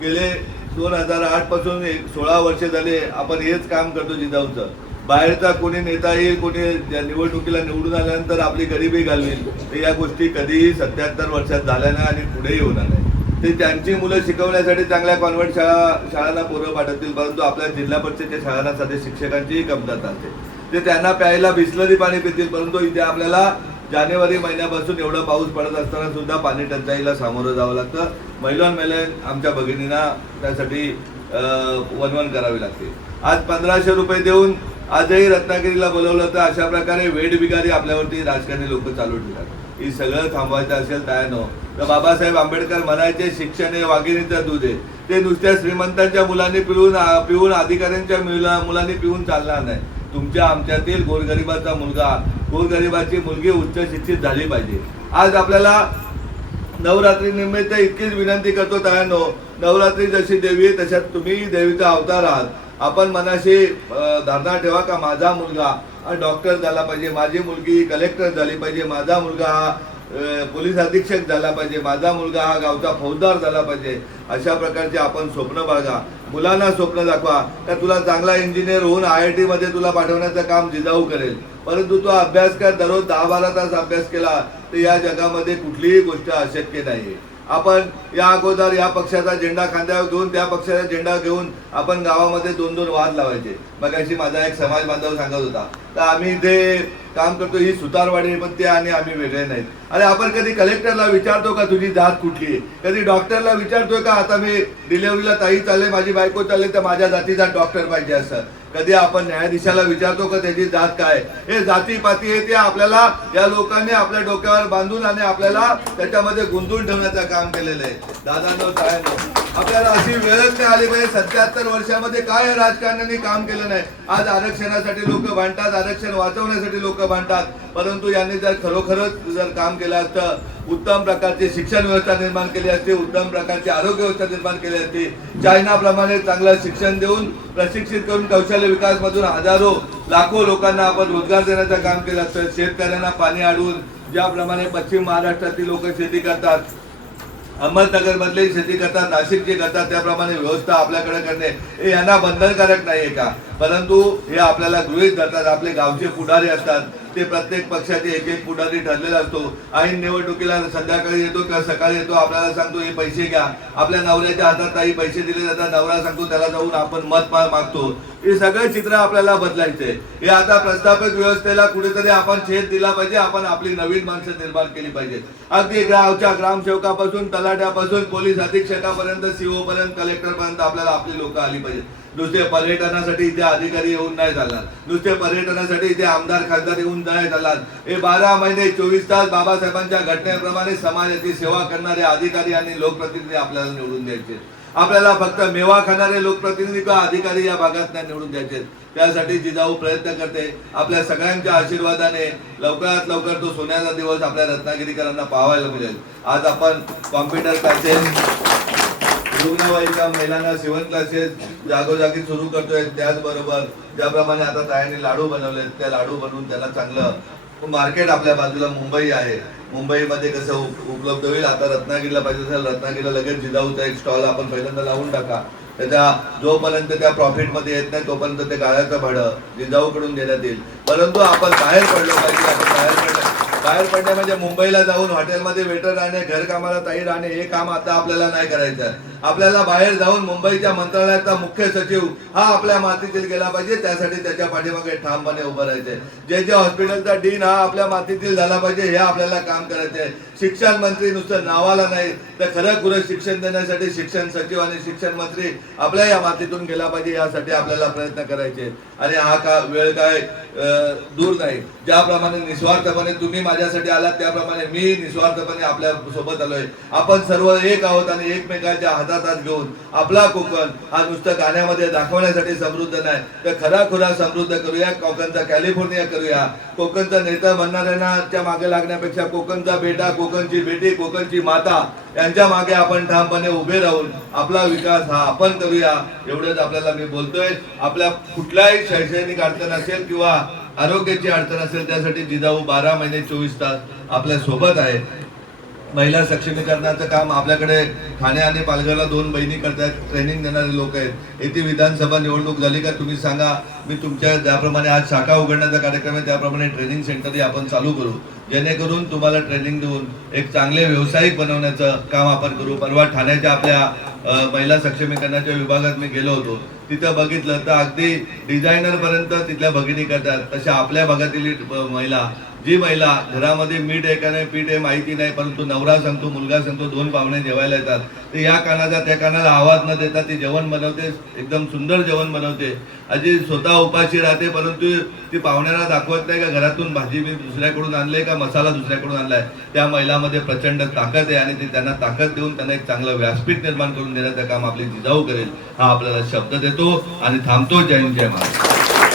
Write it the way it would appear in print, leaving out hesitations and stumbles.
गेले 2008 पासून 16 वर्ष झाले आपण हेच काम करतो जिजाऊचं. बाहेरचा कोणी नेता येईल, कोणी निवडणुकीला निवडून आल्यानंतर आपली गरिबी घालवेल, तर या गोष्टी कधीही 77 वर्षात झाल्या नाही आणि पुढेही होणार नाही. ते त्यांची मुलं शिकवण्यासाठी चांगल्या कॉन्व्हेंट शाळांना पोरं पाठवतील, परंतु आपल्या जिल्हा परिषदेच्या शाळांना सध्या शिक्षकांचीही कमतरता असते. ते त्यांना प्यायला बिसलरी पाणी पितील, परंतु इथे आपल्याला जानेवारी महिन्यापासून एवढा पाऊस पडत असताना सुद्धा पाणी टंचाईला सामोरं जावं लागतं. महिलांना आमच्या भगिनींना त्यासाठी वणवण करावी लागते. आज 1500 रुपये देऊन आजही रत्नागिरीला बोलवलं तर अशा प्रकारे वेठबिगारी आपल्यावरती राजकारणी लोक चालू ठेवतात. ही सगळं थांबवायचं असेल तर बाबासाहेब आंबेडकर म्हणायचे शिक्षण हे वाघिणीचं दूध आहे. ते नुसत्या श्रीमंतांच्या मुलांनी पिऊन अधिकाऱ्यांच्या मुलांनी पिऊन चालणार नाही. तुमच्या आमच्यातील गोरगरिबाचा मुलगा, गोरगरिबाची मुलगी उच्च शिक्षित झाली पाहिजे. आज आपल्याला नवरात्री निमित्त इतकीच विनंती करतो तायांनो, नवरात्री जशी देवी आहे तशात तुम्ही देवीचा अवतार आहात. आपण मनाशी धारणा ठेवा का माझा मुलगा डॉक्टर झाला पाहिजे, माझी मुलगी कलेक्टर झाली पाहिजे, माझा मुलगा हा पोलीस अधीक्षक झाला पाहिजे, माझा मुलगा हा गावचा फौजदार झाला पाहिजे. अशा प्रकारचे आपण स्वप्न बाळगा. मुलांना स्वप्न दाखवा का तुला चांगला इंजिनियर होऊन IIT मध्ये तुला पाठवण्याचं काम जिजाऊ करेल. परंतु तो अभ्यास कर, दररोज 10-12 तास अभ्यास केला तर या जगामध्ये कुठलीही गोष्ट अशक्य नाही. आपण या अगोदर या पक्षाचा झेंडा खांद्यावर घेऊन त्या पक्षाचा झेंडा घेऊन आपण गावामध्ये 2-2 वाद लावायचे. मगाशी माझा एक समाज बांधव सांगत होता तर आम्ही इथे काम करतो, ही सुतारवाडी पण ते आणि आम्ही वेगळे नाहीत. अरे आपण कधी कलेक्टरला विचारतो का तुझी जात कुठली आहे? कधी डॉक्टरला विचारतोय का आता मी डिलेव्हरीला ताई चालले, माझी बायको चालले तर माझ्या जातीचा डॉक्टर पाहिजे असं? कधी आपण न्यायाधीशाला विचारतो का त्याची जात काय? हे जातीपाती आहे ते आपल्याला या लोकांनी आपल्या डोक्यावर बांधून आणि आपल्याला त्याच्यामध्ये गुंतून ठेवण्याचं काम केलेलं आहे. दादांनो साहेबांनो, आपल्याला अशी वेळच नाही आली पाहिजे. 77 वर्षामध्ये काय राजकारण्यांनी काम केलं नाही. आज आरक्षणासाठी लोक भांडतात, आरक्षण वाचवण्यासाठी लोक भांडतात, परंतु यांनी जर खरोखरच जर काम केलं असतं, उत्तम प्रकारची शिक्षण व्यवस्था निर्माण केली असती, उत्तम प्रकारची आरोग्य व्यवस्था निर्माण केली असती, चायनाप्रमाणे चांगलं शिक्षण देऊन प्रशिक्षित करून कौशल्य विकास मधून हजारो लाखो लोकांना आपण रोजगार देण्याचं काम केलं असतं, शेतकऱ्यांना पाणी अडवून ज्याप्रमाणे पश्चिम महाराष्ट्रातील लोक शेती करतात, अहमदनगर मधले शेती करतात, नाशिक जे करतात त्याप्रमाणे व्यवस्था आपल्याकडे करणे हे यांना बंधनकारक नाहीये का? परंतु हे आपल्याला गृहीत धरतात. आपले गावचे पुढारी असतात, ते प्रत्येक पक्षाचे एक एक पुढारी ठरलेला असतो. ऐन निवडणुकीला संध्याकाळी येतो किंवा सकाळी येतो, आपल्याला सांगतो हे पैसे घ्या. आपल्या नवऱ्याच्या हातात काही पैसे दिले जातात, नवरा सांगतो त्याला जाऊन आपण मत मागतो. हे सगळं चित्र आपल्याला बदलायचंय. हे आता प्रस्थापित व्यवस्थेला कुठेतरी आपण छेद दिला पाहिजे. आपण आपली नवीन माणसं निर्माण केली पाहिजेत. अगदी गावच्या ग्रामसेवकापासून तलाट्यापासून पोलीस अधीक्षकापर्यंत CO पर्यंत कलेक्टर पर्यंत आपल्याला आपली लोक आली पाहिजेत. नुसते पर्यटनासाठी इथे अधिकारी येऊन नाही चालणार, नुसते पर्यटनासाठी इथे आमदार खासदार येऊन नाही चालणार. हे 12 महिने 24 तास बाबासाहेबांच्या घटनेप्रमाणे समाजाची सेवा करणारे अधिकारी आणि लोकप्रतिनिधी आपल्याला निवडून द्यायचे. आपल्याला फक्त मेवा खाणारे लोकप्रतिनिधी किंवा अधिकारी या भागात नाही निवडून द्यायचे. त्यासाठी जिजाऊ प्रयत्न करते. आपल्या सगळ्यांच्या आशीर्वादाने लवकरात लवकर तो सोन्याचा दिवस आपल्या रत्नागिरीकरांना पाहायला मिळेल. आज आपण कॉम्प्युटर क्लासेस, रुग्णवाहिका, महिलांना सिव्हिल क्लासेस जागोजागी सुरू करतोय. त्याचबरोबर ज्याप्रमाणे आता तायांनी लाडू बनवले, त्या लाडू बनवून त्याला चांगलं मार्केट आपल्या बाजूला मुंबई आहे, मुंबईमध्ये कसं उपलब्ध होईल. आता रत्नागिरीला पाहिजे असेल, रत्नागिरीला लगेच जिजाऊचा एक स्टॉल आपण पहिल्यांदा लावून टाका. त्याच्या जोपर्यंत त्या प्रॉफिटमध्ये येत नाही तोपर्यंत ते गाळ्याचं भाडं जिजाऊकडून देण्यात येईल. परंतु आपण बाहेर पडलो पाहिजे. आपण बाहेर पडणे म्हणजे मुंबईला जाऊन हॉटेलमध्ये वेटर राहणे, घरकामाला ताई राहणे हे काम आता आपल्याला नाही करायचं. आपल्याला बाहेर जाऊन मुंबईच्या मंत्रालयाचा मुख्य सचिव हा आपल्या मातीतील गेला पाहिजे. त्यासाठी त्याच्या पाठीमागे ठामपणे उभं राहायचंय. जे हॉस्पिटलचा डीन हा आपल्या मातीतील झाला पाहिजे, हे आपल्याला काम करायचंय. शिक्षण मंत्री नुसतं नावाला नाही तर खरं शिक्षण देण्यासाठी शिक्षण सचिव आणि शिक्षण मंत्री आपल्या या मातीतून गेला पाहिजे, यासाठी आपल्याला प्रयत्न करायचे. आणि हा वेळ काय दूर नाही. ज्याप्रमाणे निस्वार्थपणे तुम्ही माझ्यासाठी आलात त्याप्रमाणे मी निस्वार्थपणे आपल्या सोबत आलोय. आपण सर्व एक आहोत आणि एकमेकांच्या हातात हात घेऊन आपला कोकण हा नुसतं गाण्यामध्ये दाखवण्यासाठी समृद्ध नाही तर खरा समृद्ध करूया. कोकणचा कॅलिफोर्निया करूया. कोकणचा नेता बनणाऱ्यांच्या मागे लागण्यापेक्षा कोकणचा बेटा, कोकणची बेटी, कोकणची माता यांच्या मागे आपण ठामपणे उभे राहून आपला विकास हा आपण करूया. एवढंच आपल्याला मी बोलतोय. आपल्या कुठल्याही शैक्षणिक अडचण असेल किंवा आरोग्याची अडचण असेल त्यासाठी जिजाऊ 12 महिने 24 तास आपल्या सोबत आहे. महिला सक्षमीकरणाचं काम आपल्याकडे ठाणे आणि पालघरला 2 बहिणी करतात, ट्रेनिंग देणारे लोक आहेत. येथे विधानसभा निवडणूक झाली का तुम्ही सांगा, मी तुमच्या ज्याप्रमाणे आज शाखा उघडण्याचा कार्यक्रम आहे त्याप्रमाणे ट्रेनिंग सेंटरही आपण चालू करू, जेणेकरून तुम्हाला ट्रेनिंग देऊन एक चांगले व्यावसायिक बनवण्याचं काम आपण करू. परवा ठाण्याच्या आपल्या महिला सक्षमीकरणाच्या विभागात मी गेलो होतो, तिथं बघितलं तर अगदी डिझायनर पर्यंत तिथल्या भगिनी करतात. तशा आपल्या भागातील महिला, जी महिला घरामध्ये मीठ आहे का नाही, पीठ आहे माहिती नाही, परंतु नवरा सांगतो, मुलगा सांगतो, 2 पाहुणे जेवायला येतात, तर या कानाचा त्या कानाला आवाज न देता ती जेवण बनवते, एकदम सुंदर जेवण बनवते. अजी स्वतः उपाशी राहते, परंतु ती पाहुण्याला दाखवत नाही का घरातून भाजी मी दुसऱ्याकडून आणले का मसाला दुसऱ्याकडून आणलाय. त्या महिलामध्ये प्रचंड ताकद आहे आणि ती त्यांना ताकद देऊन त्यांना एक चांगलं व्यासपीठ निर्माण करून देण्याचं काम आपली जिजाऊ करेल, हा आपल्याला शब्द देतो आणि थांबतो. जय हिंद, जय महाराष्ट्र.